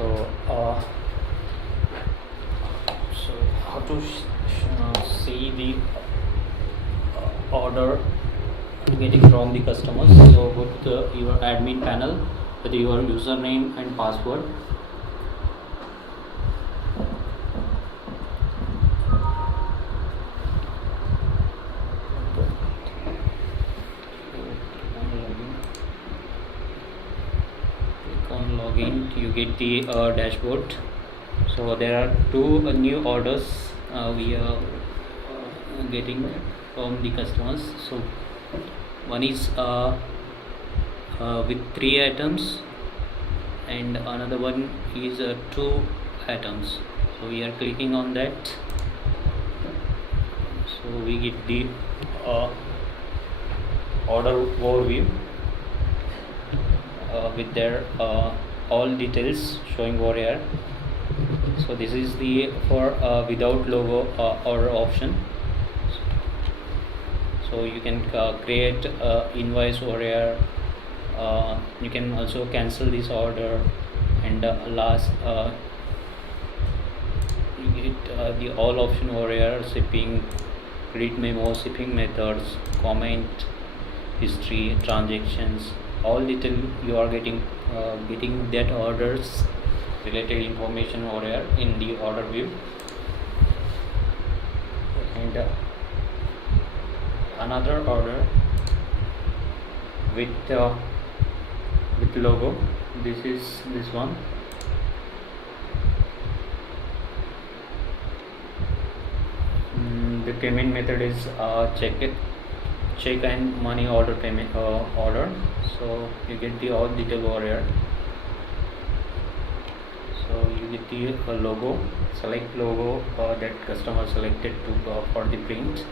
So, so how to see the order getting from the customers? So go to your admin panel with your username and password. Click on login. You get the dashboard. So there are two new orders we are getting from the customers. So one is with 3 items and another one is 2 items. So we are clicking on that. So we get the order overview with their all details showing over here. So this is the for without logo order option. So you can create invoice over here. You can also cancel this order, and last you get the all option over here: shipping, credit memo, shipping methods, comment, history, transactions, all detail you are getting that orders related information over here in the order view. And another order with logo, this is this one. The payment method is check and money order payment order. So you get the all detail over here. So you get the logo, select logo that customer selected to for the print.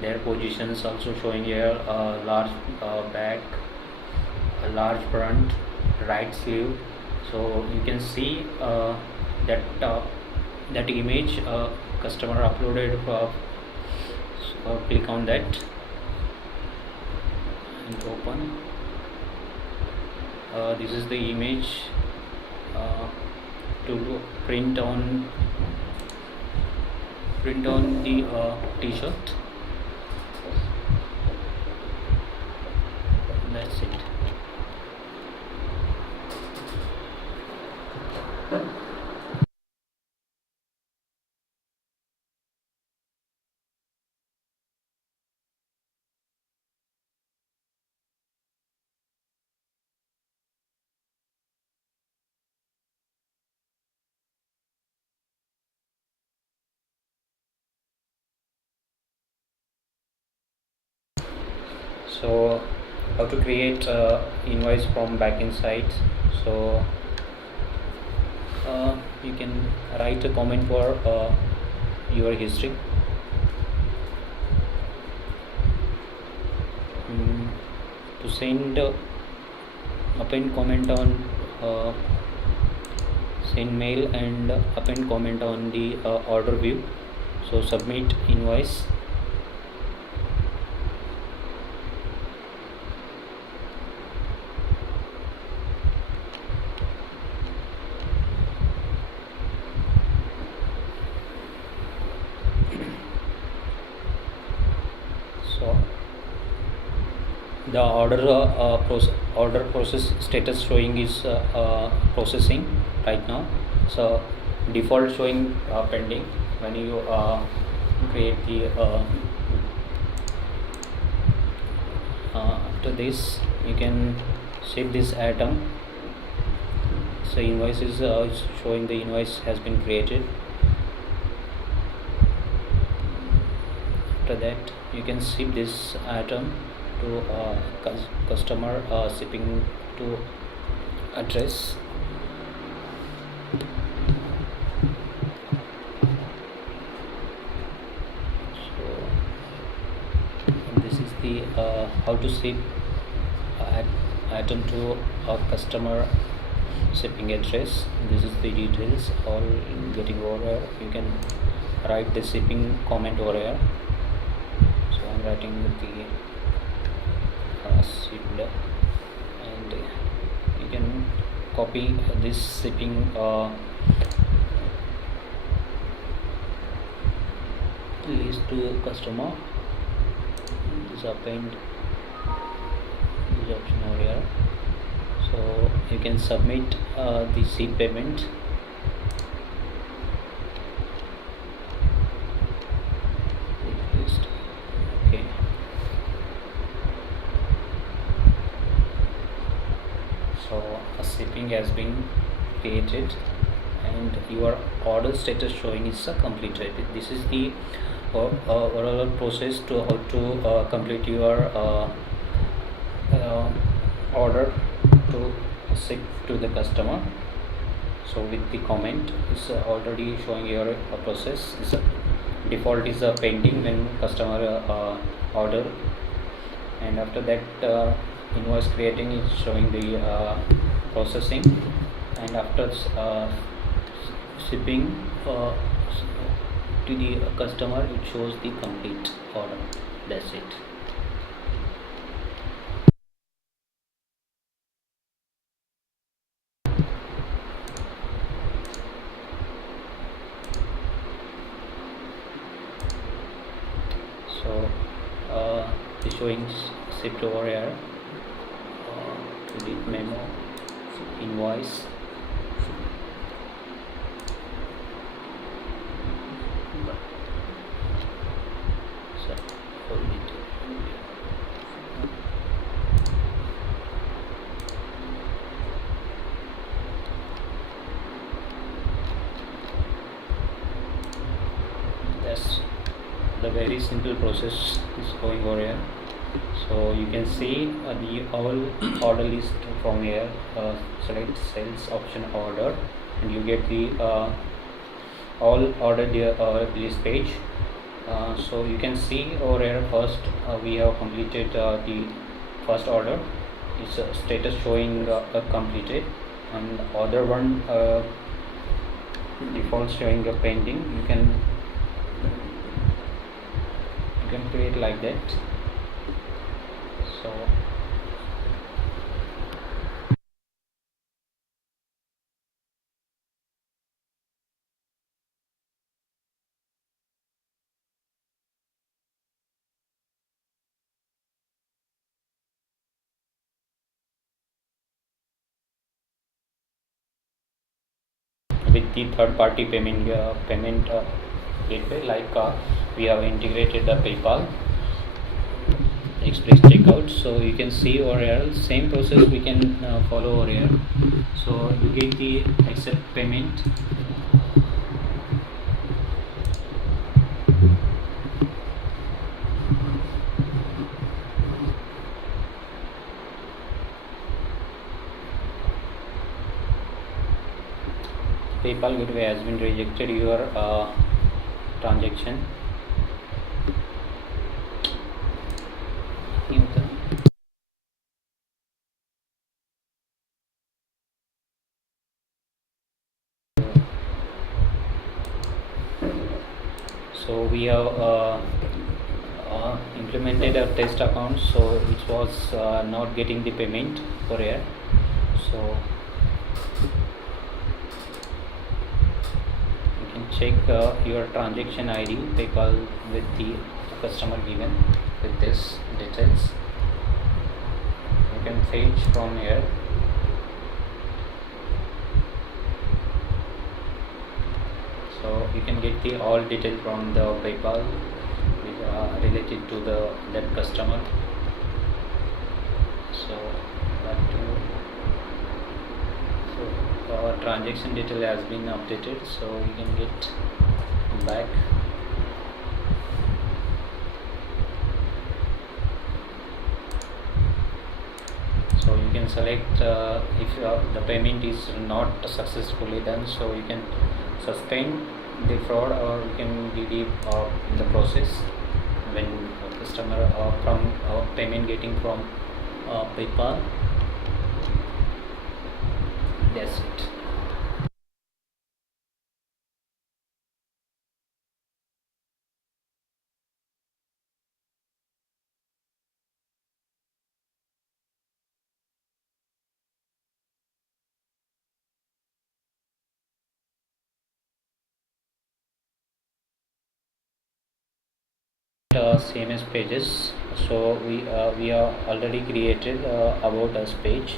Their positions also showing here: large back, a large front, right sleeve. So you can see that that image customer uploaded. So click on that and open. This is the image to print on the t-shirt. That's it. So how to create invoice from backend side? So you can write a comment for your history. To send append comment on send mail and append comment on the order view. So submit invoice. So the order process status showing is processing right now. So default showing pending. When you create the after this you can save this item. So invoice is showing the invoice has been created. After that you can ship this item to customer shipping to address. So this is the how to ship item to a customer shipping address. This is the details all getting over here. You can write the shipping comment over here. So I'm writing with the shipped, and you can copy this shipping list to customer. This append this option over here, so you can submit the ship payment. List. Okay. So a shipping has been created and your order status showing is completed. This is the overall process to how to complete your order to ship to the customer. So with the comment is already showing your process. Is default is pending when customer order, and after that invoice creating is showing the processing, and after shipping to the customer it shows the complete order. That's it. So it's showing shipped over here, delete memo, invoice, so hold it. That's the very simple process is going over here. So you can see the all order list from here. Select sales option order and you get the all order list page. So you can see over here first we have completed the first order. It's status showing completed, and other one default showing pending. You can create like that. So with the third party payment gateway, like we have integrated the PayPal express checkout. So you can see over here same process we can follow over here. So you get the accept payment, PayPal gateway has been rejected your transaction. So we have implemented a test account, so it was not getting the payment for here. So you can check your transaction ID PayPal with the customer given with this details. You can fetch from here. So you can get the all detail from the PayPal related to that customer. So our transaction detail has been updated, so you can get back. So you can select if the payment is not successfully done, so you can sustain the fraud or you can delete in the process when a customer from payment getting from PayPal. That's it. CMS pages. So we are already created about us page.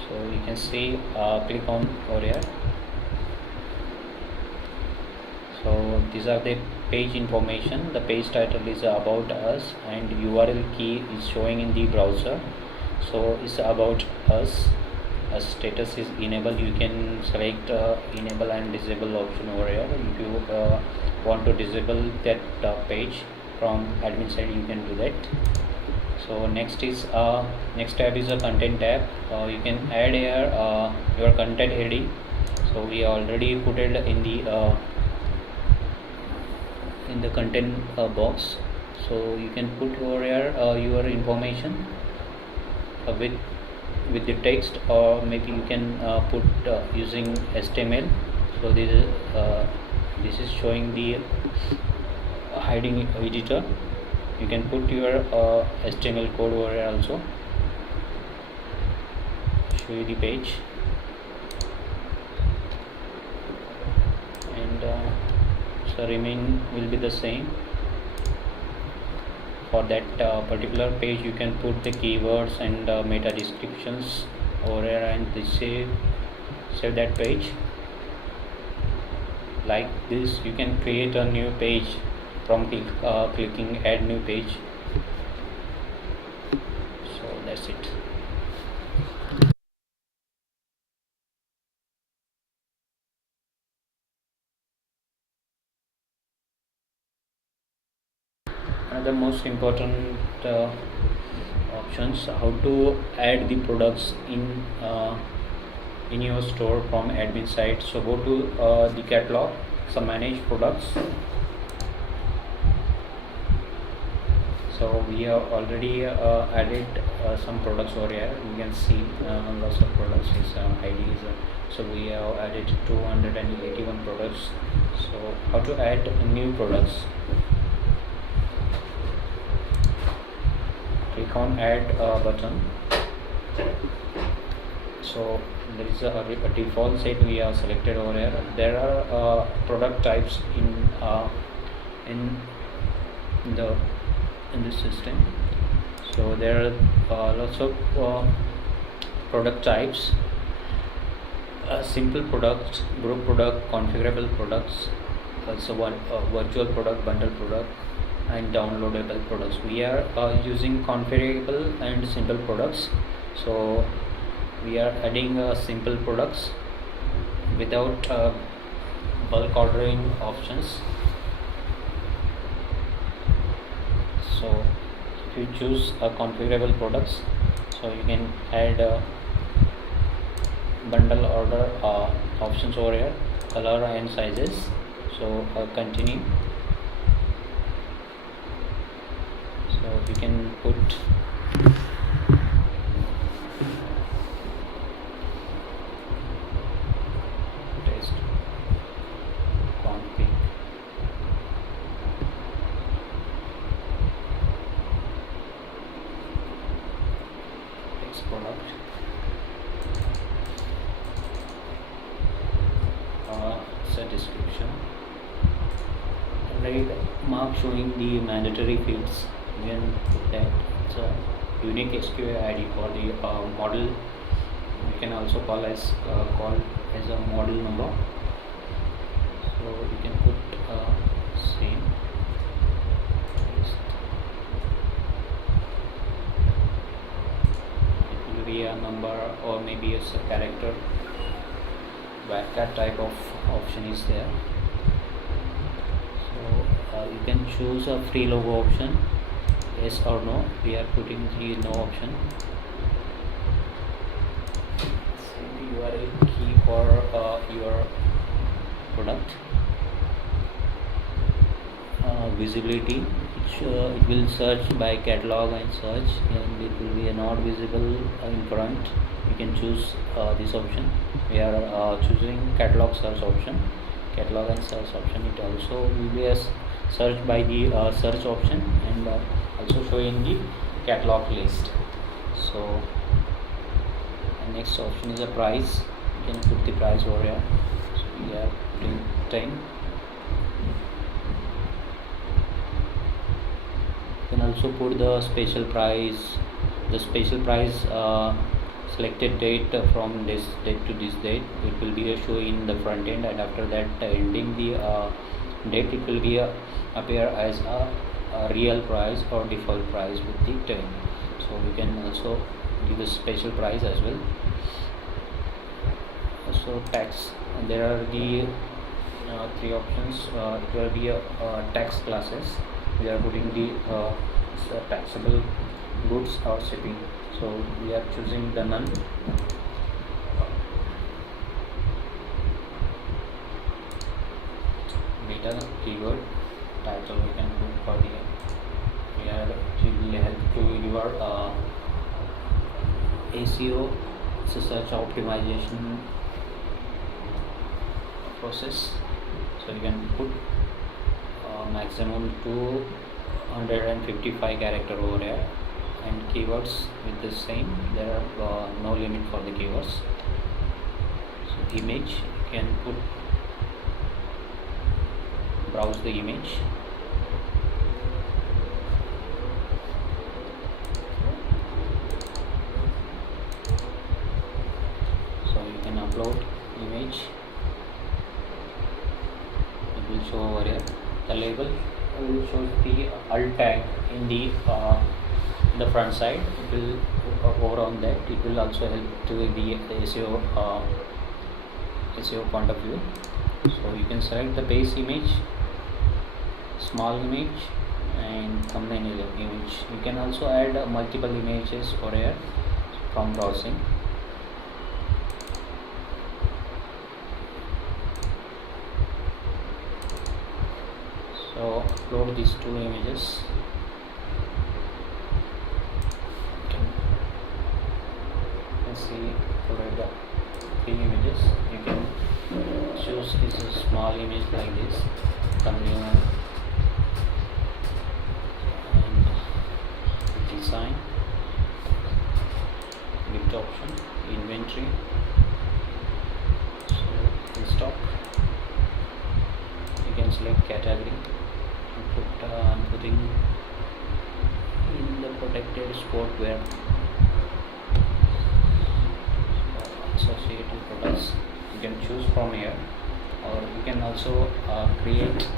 So you can see, click on over here. So these are the page information. The page title is about us, and URL key is showing in the browser. So it's about us. As status is enabled, you can select enable and disable option over here. If you want to disable that page from admin side, you can do that. So next tab is a content tab. You can add here your content heading. So we already put it in the content box. So you can put over here your information with the text, or maybe you can put using HTML. So this is showing the hiding editor. You can put your HTML code over here also. Show you the page, and so remain will be the same. For that particular page, you can put the keywords and meta descriptions over here, and save that page. Like this, you can create a new page from clicking add new page. So that's it. Another most important options, how to add the products in your store from admin side. So go to the catalog, so manage products. So we have already added some products over here. You can see lots of products is IDs. So we have added 281 products. So how to add new products? Click on add button. So there is a default set we have selected over here. There are product types in this system. So there are lots of product types: simple products, group product, configurable products, also one virtual product, bundle product, and downloadable products. We are using configurable and simple products. So we are adding simple products without bulk ordering options. So if you choose configurable products, so you can add bundle order options over here, color and sizes. So continue. So you can put test config. Text product. Set description. Right, mark showing the mandatory fields. You can put that. It's a unique SQL ID for the model. You can also call as a model number. So you can put same. It will be a number or maybe it's a character. That type of option is there. So you can choose a free logo option, yes or no. We are putting the no option. Set the URL key for your product. Visibility, it will search by catalog and search, and it will be not visible in front. You can choose this option. We are choosing catalog search option. Catalog and search option, it also will be a search by the search option, and also showing the catalog list. So the next option is a price. You can put the price over here. So we are putting 10. also put the special price. The special price selected date from this date to this date, it will be a show in the front end, and after that ending the date, it will be appear as a real price or default price with the term. So you can also give a special price as well. So tax, there are the three options. It will be tax classes. We are putting the taxable goods or shipping, so we are choosing the none. Data keyword title we can put for the here. It will help to your SEO, so search optimization process. So you can put maximum 255 character over here, and keywords with the same. There are no limit for the keywords. So image, you can put browse the image. So you can upload image, it will show over here. The label will show the alt tag in the front side. It will over on that. It will also help to the SEO point of view. So you can select the base image, small image, and thumbnail image. You can also add multiple images over here from browsing. So upload these two images. You can see already the three images. You can choose this small image like this, thumbnail and design, gift option, inventory, so in stock. You can select category. I'm putting in the protected sportwear, associated products. You can choose from here, or you can also create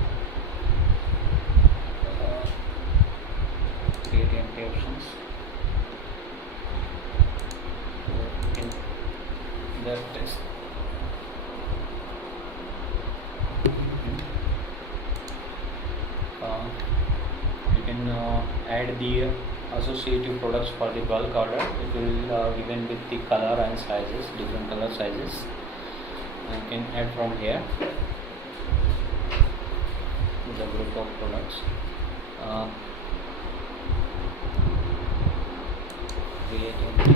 empty options. So you can that test. You can add the associative products for the bulk order. It will given with the color and sizes, different color sizes. You can add from here the group of products. Create a text.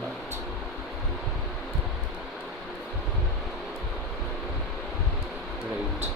Product. Rate.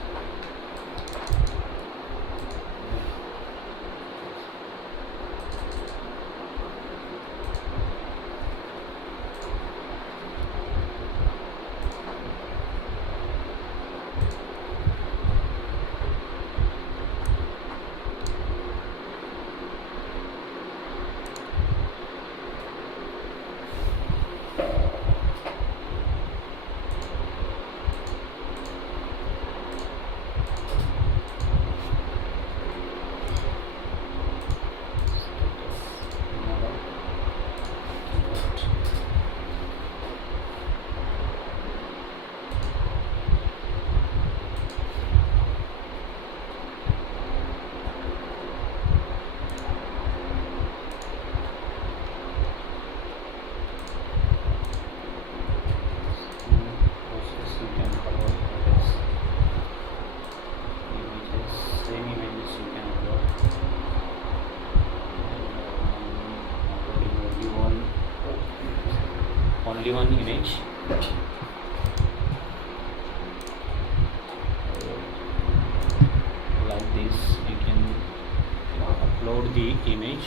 Only one image. Like this, you can upload the image.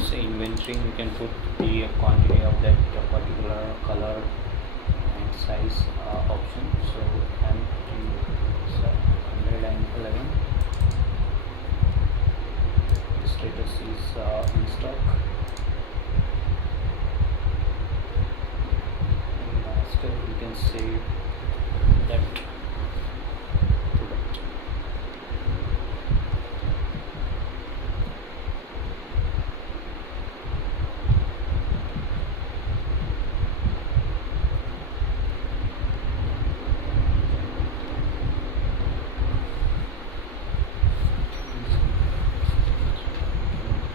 this inventory, you can put the quantity of that particular color and size option. So I'm putting 111. The status is in stock. And last you can save that product.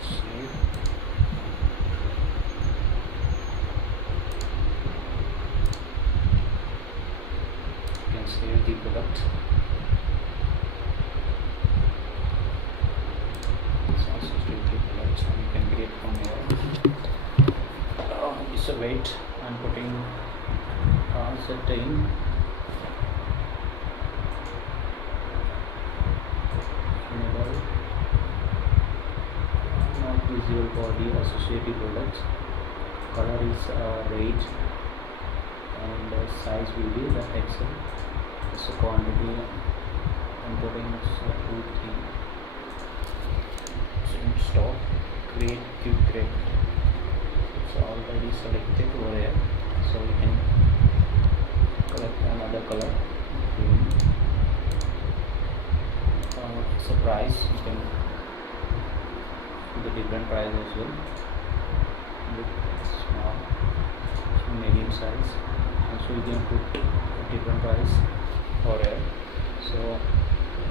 Save. You can save the product. It's also save the product, and you can create from here. It's a weight. I'm putting certain enable not visible body associated products. Color is red, and size will be the XL. It's a quantity. I'm putting 2, 3. So in stock, create quick create. It's already selected over here, so we can select another color. Green. It's a price. You can the different price as well. Look, small, so medium size. Also you can put a different price over here. So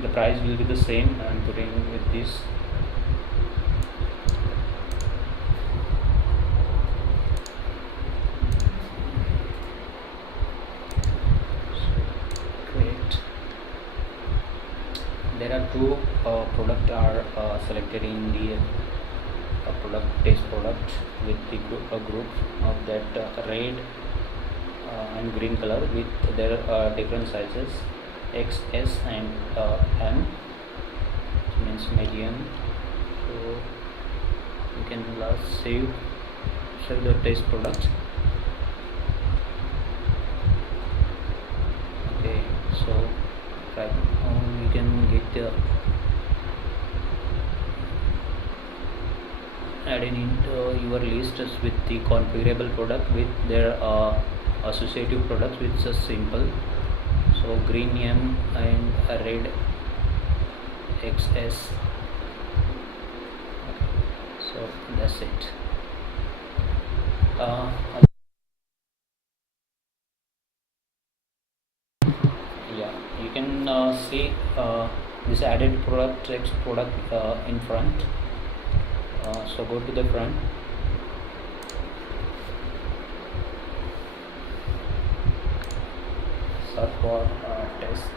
the price will be the same. I'm putting with this. There are two product are selected in the product test product with the group of that red and green color with their different sizes XS and M, which means medium. So you can save the test product. Okay, so right now you can get the adding into your list with the configurable product with their associative products, which is simple. So green M and red XS. So that's it. Yeah, you can see this added product text product in front. So go to the front. Search for test.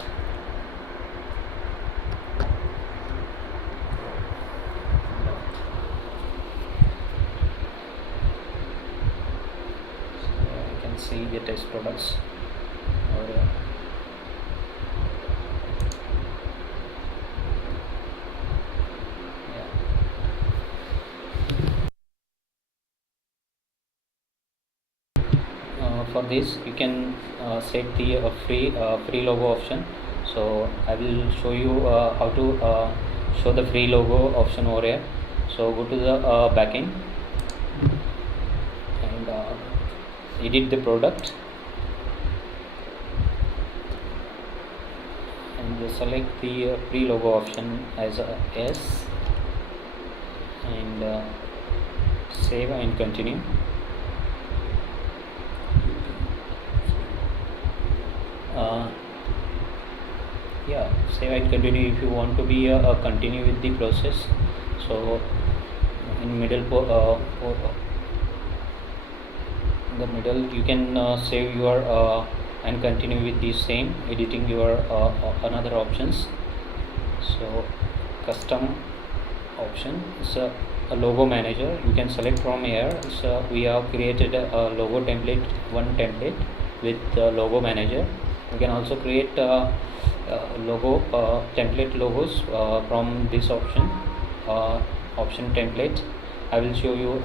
So you can see the test products over here. For this you can set the free logo option. So I will show you how to show the free logo option over here. So go to the backend and edit the product and select the free logo option as a S and save and continue. Yeah, save and continue if you want to be continue with the process. So in middle the middle you can save your and continue with the same editing your another options. So custom option is a logo manager. You can select from here. So we have created a logo template, one template with logo manager. You can also create logo template logos from this option template. I will show you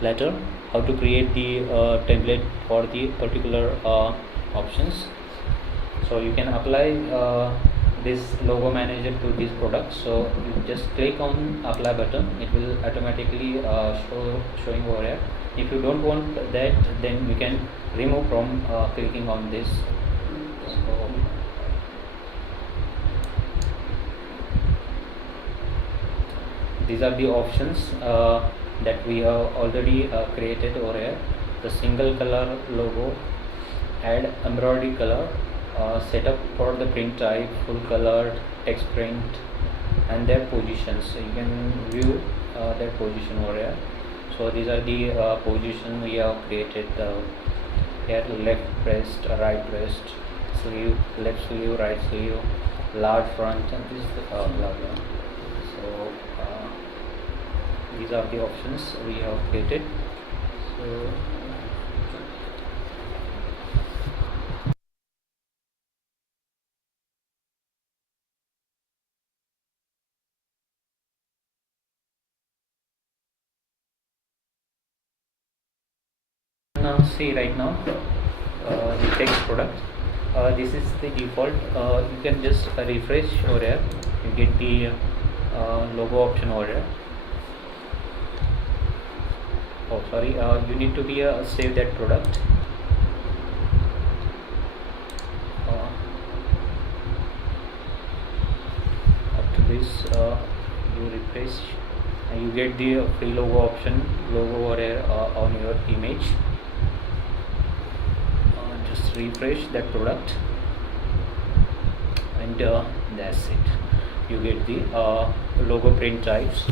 later how to create the template for the particular options. So you can apply this logo manager to this product. So you just click on apply button, it will automatically showing over here. If you don't want that, then you can remove from clicking on this. So these are the options that we have already created over here. The single color logo, add embroidery color, setup for the print type, full color, text print, and their positions. So you can view their position over here. So these are the position we have created. Here left breast, right breast, sleeve, left sleeve, right sleeve, large front, and this is the blah blah. So these are the options we have created. So now see right now the text product. This is the default. You can just refresh over here. You get the logo option over here. Oh sorry, you need to be save that product. After this you refresh and you get the free logo option, logo over here on your image. Just refresh that product and that's it. You get the logo print types